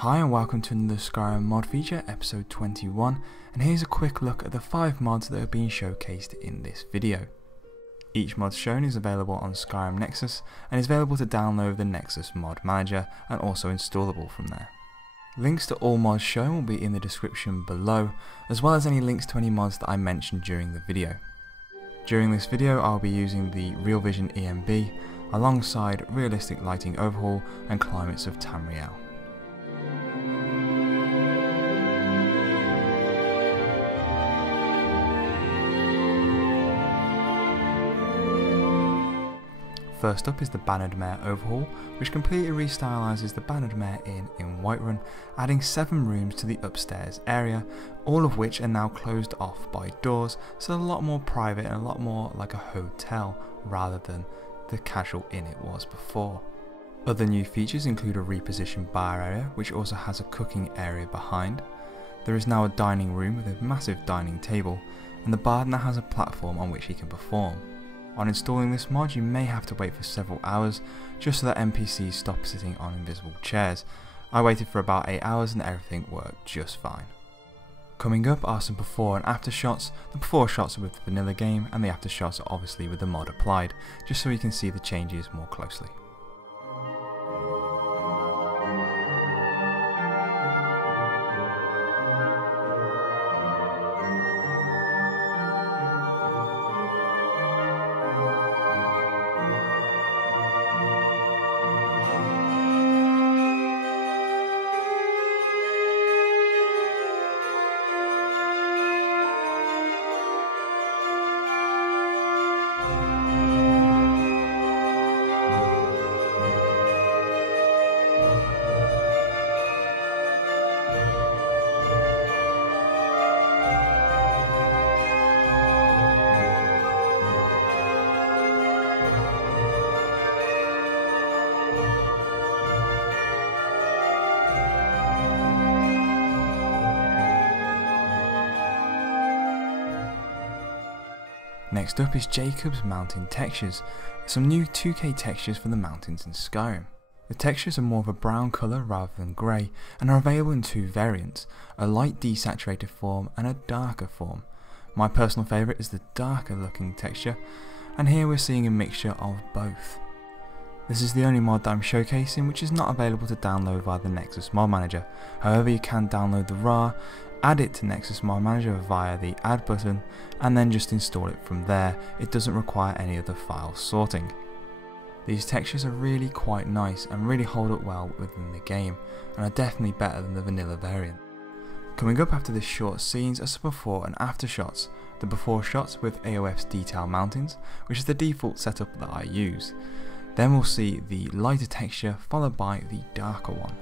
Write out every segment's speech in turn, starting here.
Hi and welcome to another Skyrim mod feature, episode 21, and here's a quick look at the 5 mods that have been showcased in this video. Each mod shown is available on Skyrim Nexus and is available to download the Nexus mod manager and also installable from there. Links to all mods shown will be in the description below, as well as any links to any mods that I mentioned during the video. During this video I'll be using the Real Vision EMB alongside Realistic Lighting Overhaul and Climates of Tamriel. First up is the Bannered Mare Overhaul, which completely restylises the Bannered Mare Inn in Whiterun, adding 7 rooms to the upstairs area, all of which are now closed off by doors, so a lot more private and a lot more like a hotel rather than the casual inn it was before. Other new features include a repositioned bar area, which also has a cooking area behind. There is now a dining room with a massive dining table, and the bard now has a platform on which he can perform. On installing this mod you may have to wait for several hours just so that NPCs stop sitting on invisible chairs. I waited for about 8 hours and everything worked just fine. Coming up are some before and after shots. The before shots are with the vanilla game and the after shots are obviously with the mod applied, just so you can see the changes more closely. Next up is Jakobs mountain textures, some new 2K textures for the mountains in Skyrim. The textures are more of a brown colour rather than grey and are available in 2 variants, a light desaturated form and a darker form. My personal favourite is the darker looking texture, and here we're seeing a mixture of both. This is the only mod that I'm showcasing which is not available to download via the Nexus mod manager. However, you can download the RAR, add it to Nexus mod manager via the add button and then just install it from there. It doesn't require any other file sorting. These textures are really quite nice and really hold up well within the game and are definitely better than the vanilla variant. Coming up after this short scenes are some before and after shots. The before shots with AOF's detail mountains, which is the default setup that I use. Then we'll see the lighter texture followed by the darker one.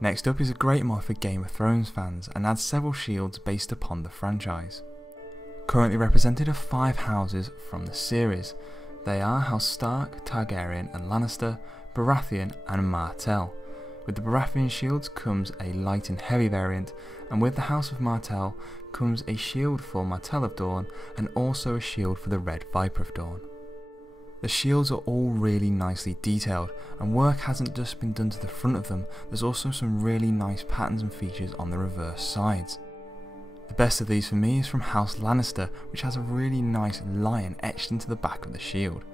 Next up is a great mod for Game of Thrones fans and adds several shields based upon the franchise. Currently represented are 5 houses from the series. They are House Stark, Targaryen and Lannister, Baratheon and Martell. With the Baratheon shields comes a light and heavy variant, and with the House of Martell comes a shield for Martell of Dawn and also a shield for the Red Viper of Dawn. The shields are all really nicely detailed, and work hasn't just been done to the front of them, there's also some really nice patterns and features on the reverse sides. The best of these for me is from House Lannister, which has a really nice lion etched into the back of the shield.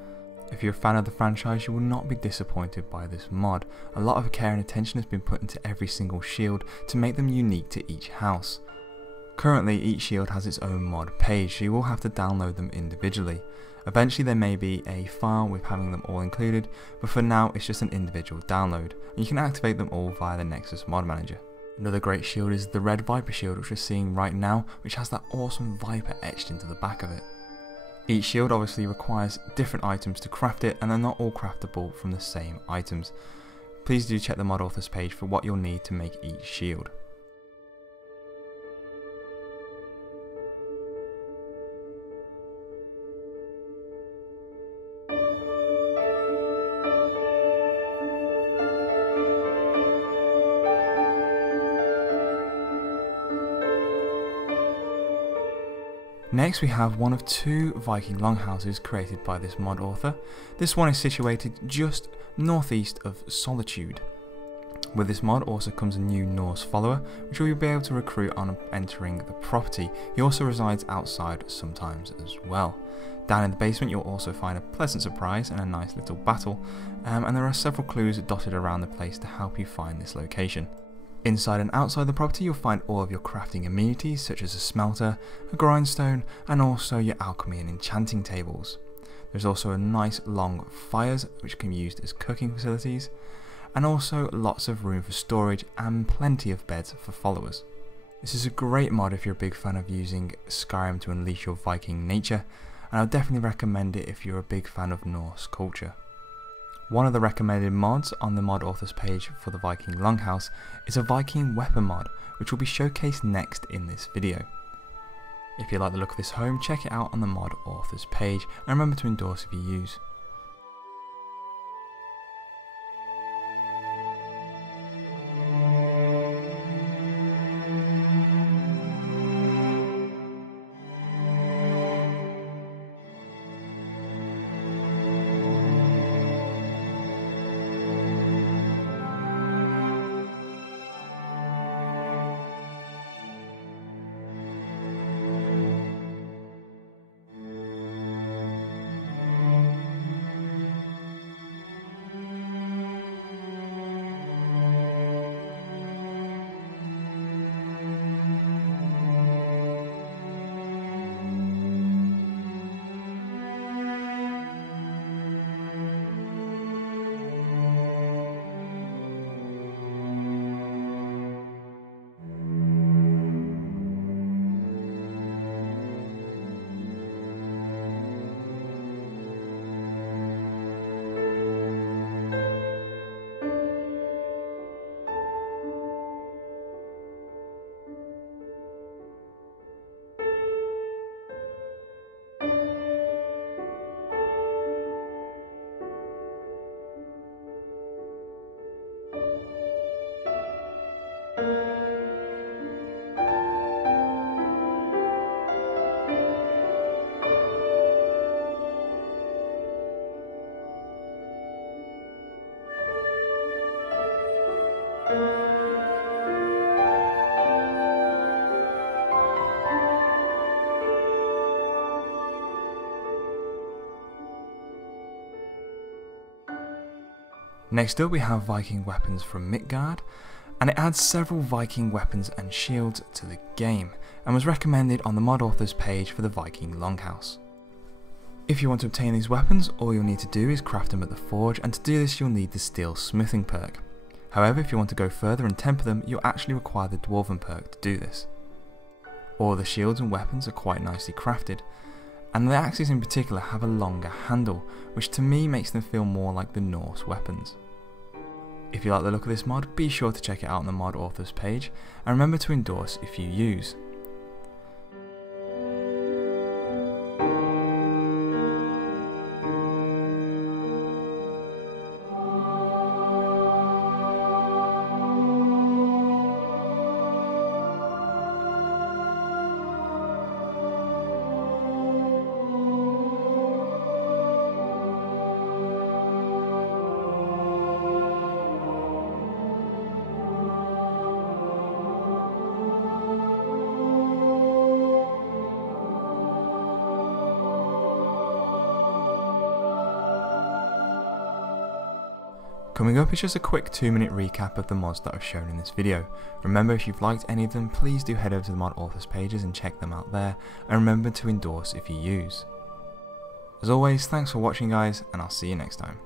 If you're a fan of the franchise, you will not be disappointed by this mod. A lot of care and attention has been put into every single shield to make them unique to each house. Currently each shield has its own mod page, so you will have to download them individually. Eventually there may be a file with having them all included, but for now it's just an individual download, and you can activate them all via the Nexus mod manager. Another great shield is the Red Viper shield, which we're seeing right now, which has that awesome viper etched into the back of it. Each shield obviously requires different items to craft it, and they're not all craftable from the same items. Please do check the mod authors page for what you'll need to make each shield. Next we have one of two Viking longhouses created by this mod author. This one is situated just northeast of Solitude. With this mod also comes a new Norse follower, which you'll be able to recruit on entering the property. He also resides outside sometimes as well. Down in the basement you'll also find a pleasant surprise and a nice little battle, and there are several clues dotted around the place to help you find this location. Inside and outside the property you'll find all of your crafting amenities such as a smelter, a grindstone and also your alchemy and enchanting tables. There's also a nice long fires which can be used as cooking facilities, and also lots of room for storage and plenty of beds for followers. This is a great mod if you're a big fan of using Skyrim to unleash your Viking nature, and I would definitely recommend it if you're a big fan of Norse culture. One of the recommended mods on the mod authors page for the Viking Longhouse is a Viking weapon mod, which will be showcased next in this video. If you like the look of this home, check it out on the mod authors page, and remember to endorse if you use. Next up we have Viking weapons from Midgardr, and it adds several Viking weapons and shields to the game, and was recommended on the mod authors page for the Viking Longhouse. If you want to obtain these weapons, all you'll need to do is craft them at the forge, and to do this you'll need the steel smithing perk. However, if you want to go further and temper them, you'll actually require the dwarven perk to do this. All the shields and weapons are quite nicely crafted, and the axes in particular have a longer handle, which to me makes them feel more like the Norse weapons. If you like the look of this mod, be sure to check it out on the mod authors page, and remember to endorse if you use. Coming up is just a quick 2-minute recap of the mods that I've shown in this video. Remember, if you've liked any of them, please do head over to the mod authors pages and check them out there, and remember to endorse if you use. As always, thanks for watching guys, and I'll see you next time.